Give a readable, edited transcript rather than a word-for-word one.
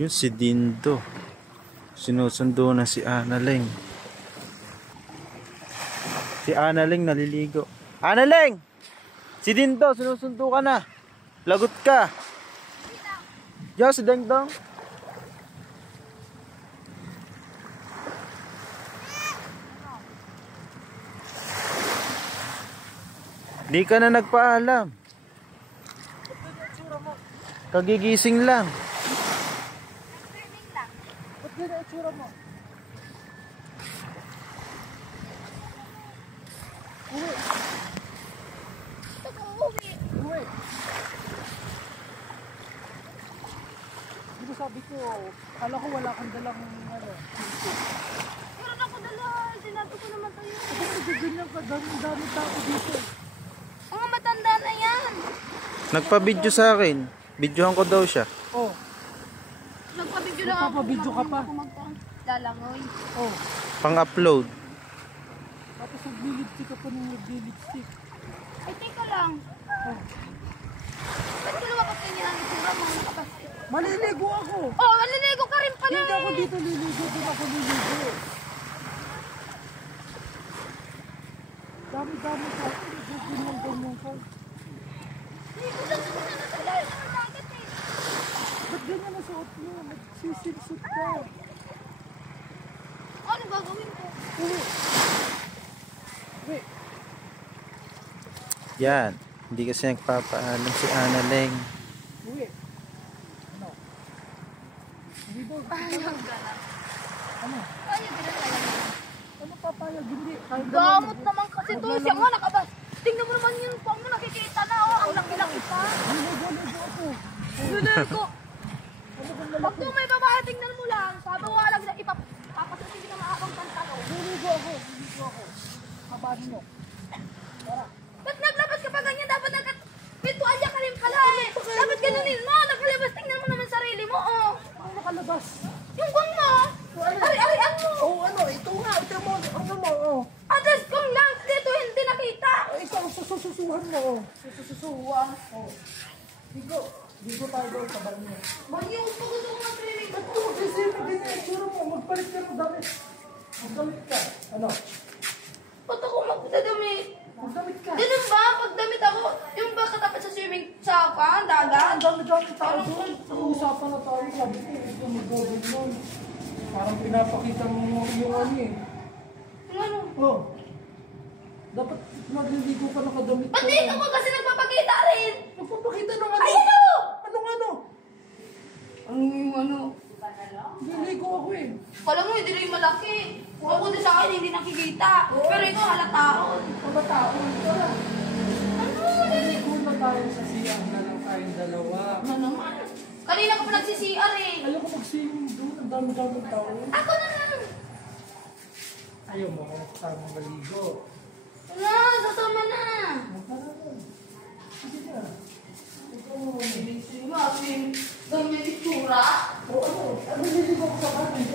Yung si Dindo. Sinusundo na si Analeng. Si Analeng naliligo. Analeng! Si Dindo, sinusundo ka na. Lagot ka. Diyan si Dengdong. Di ka na nagpaalam. Kagigising lang. Ba't yun ang itsura mo? Uwi. Ito kong uwi. Uwi. Di ba sabi ko, akala ko wala kang dalang ano. Meron ako dala. Sinabi ko naman sa'yo. Bakit ganyan ka? Dami tao dito. Mga matanda na yan. Nagpa-video sa akin. Videohan ko daw siya. Oh. Nagpabidyo lang ako. Nagpapabidyo ka pa? Lalangoy. Oh. Pang-upload. Tapos naglilipstick ka pa nung naglilipstick. Ay, teka lang. Oh. Ba't ka naman kapag ang itsura mo? Nakapasok. Maliligo ako. Oh, maliligo ka rin pala. Hindi ako dito liligo. Doon ako liligo. Dami-dami ka. Ganyan ka. Ligo lang naman na nasa ilalim ng dagat eh. Ba't ganyan ang suot mo? Magsisilsip ka. Ano gagawin ko? Uwi. Uwi. Yan. Hindi kasi nagpapaalam si Analeng. Uwi. Ano? Hindi ba? Pahayag ka na. Ano? Pahayag ka na talaga. Ano papayag? Hindi. Kahit Gamot naman kasi to. Siya nga nakabas. Tingnan mo naman yung pang mo nakikita na. Oh, ang laki-laki pa. Ligo ako. Lulul ko. Ano bang Pag lalaki? kung may babae, tingnan mo lang. Sabi ko alam na ipapasusin ka mahabang pantalon. Ligo ako. Habaan mo. Tara. Ba't naglabas ka pa ganyan? Dapat nagpintuan ka rin pala eh. Dapat ganunin mo. Naglabas, tingnan mo naman sarili mo. Oh. Ano nakalabas? Yung bang mo. Ari-arian mo. Oh, ano? Ito nga. Ito mo. Ano mo? Oh. Atas kong lang. Dito hindi nakita. Ikaw, sususuhan mo. Oh. Sususuwa. Oh. Ligo tayo doon sa banyo. Banyo pa gusto ko mag-training. Ba't ito mag-swimming din yung itsura mo? Magpalit ka ng damit. Magdamit ka. Ano? Ba't ako magdadami? Magdamit ka. Ganun ba? Pag damit ako, yung ba katapat sa swimming sa dagat? Ang dami-dami tao doon. Usapan na tayo. Sabi ko, ito mag-gawin nun. Parang pinapakita mo yung ano eh. Yung ano? Oh. Dapat nagliligo ka nakadamit Ba't di ako kasi nagpapakita rin? Nagpapakita ng ano? Ay, ano? Anong ano? Yung ano? Nililigo ako eh. Kala mo, hindi rin malaki. Ako din sa akin, hindi nakikita. Pero ito, halataon. Mga tao. Tara. Ano? Nililigo na tayo sa siyang na lang tayong dalawa. Ano naman? Kanina ka pa nagsi-CR eh. Ayaw ko mag-swimming doon. Ang dami-dami tao. Ako na lang. Ayaw mo ako kasama maligo. Wala, sasama na. Tara na. Sige na. Ikaw mo. Sige nga, ganyan itsura. O ano? Ano nililigo ko sa kanin?